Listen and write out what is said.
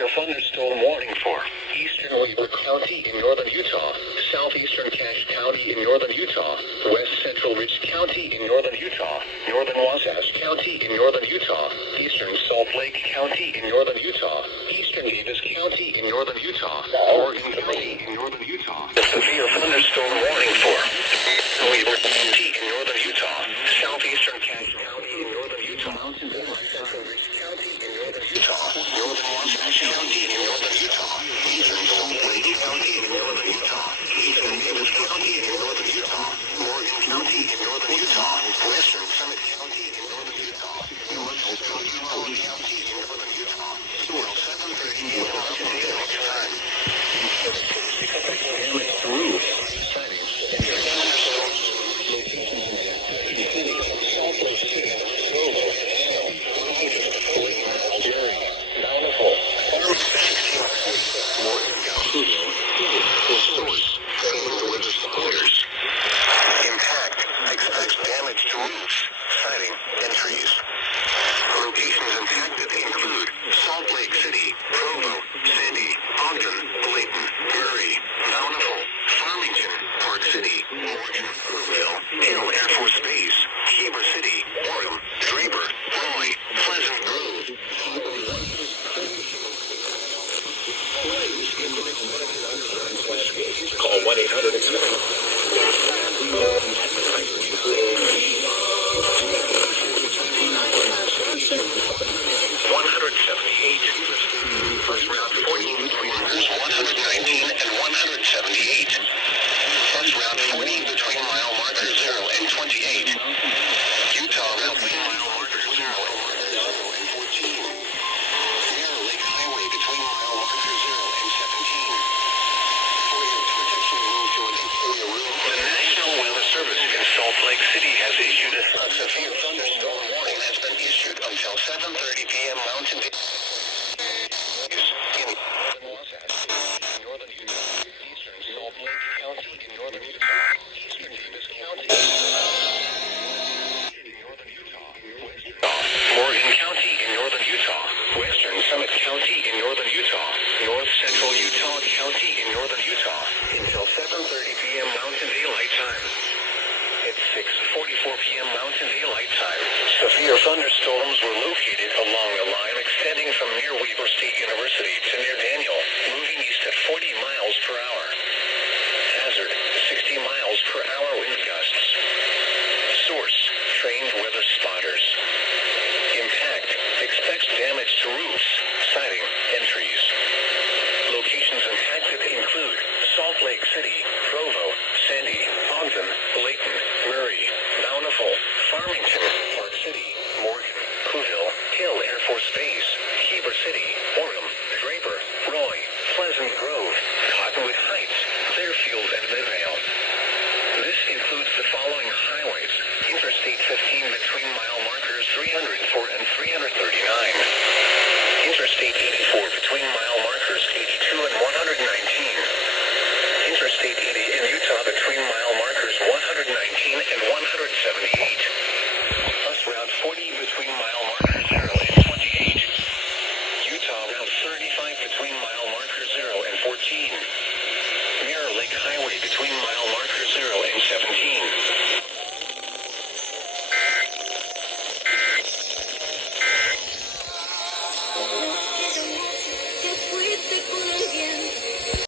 severe thunderstorm warning for eastern Weber County in northern Utah, southeastern Cache County in northern Utah, west central Rich County in northern Utah, northern Wasatch County in northern Utah, eastern Salt Lake County in northern Utah, eastern Davis County in northern Utah, Morgan County in northern Utah. The severe thunderstorm warning for Weber County in northern Utah, southeastern Cache County in northern Utah, central Rich County in northern Utah, northern Wasatch County in northern Utah, eastern Salt Lake County in northern Utah, eastern Davis County in northern Utah, Morgan County in northern Utah, western Summit County in northern Utah, northern County in northern Utah, source 730 in Mountain Daylight Time. Damage to roofs, sightings, and thunderstorms. Locations in Kentucky City, Salt Lake City, Provo, Bountiful, Morgan County, source, religious supporters. Impact, expects damage to roofs, siding, and trees. Locations impacted include Salt Lake City, Provo, Sandy, Ogden, Bladen, Murray, Bountiful, Farmington, Park City, Morgan, Cookville, Hill Air Force Base, Heber City, Orem, Draper, Roy, Pleasant Grove. Call 1-800-178. First route 14 between miles 119 and 178. First route 14 between mile marker 0 and 28. Utah route between mile marker 0 and 14. Narrow Lake Highway between mile marker 0 and 17. For your protection, move to an area room. The National Weather Service in Salt Lake City has issued a severe thunderstorm warning has been issued until 7:30 p.m. Mountain northern Utah, eastern Salt Lake County in northern Utah, eastern Davis County in northern Utah, Morgan County in northern Utah, western Summit County in northern Utah, north central Utah County in northern Utah, until 7:30 p.m. Mountain Daylight Time. It's 6:44 p.m. Mountain Daylight Time. Severe thunderstorms were located along the line extending from near Weber State University to near Daniel, moving east at 40 miles per hour. Hazard, 60 miles per hour wind gusts. Source, trained weather spotters. Impact, expects damage to roofs, siding, and trees. Locations impacted include Salt Lake City, Provo, Sandy, Ogden, Bladen, Murray, Bountiful, Farmington, Park City, Morgan, Cookville, Hill Air Force Base, Heber City, Orem, Draper, Roy, Pleasant Grove, Cottonwood Heights, Clearfield, and Midvale. This includes the following highways: Interstate 15 between mile markers 304 and 339. Interstate 84 between mile markers 82 and 119. Interstate 80 in Utah between mile markers 119 and 178. Bus Route 40 between mile markers 0 and 28. Utah Route 35 between mile markers 0 and 14. Mirror Lake Highway between mile markers 0 and 17.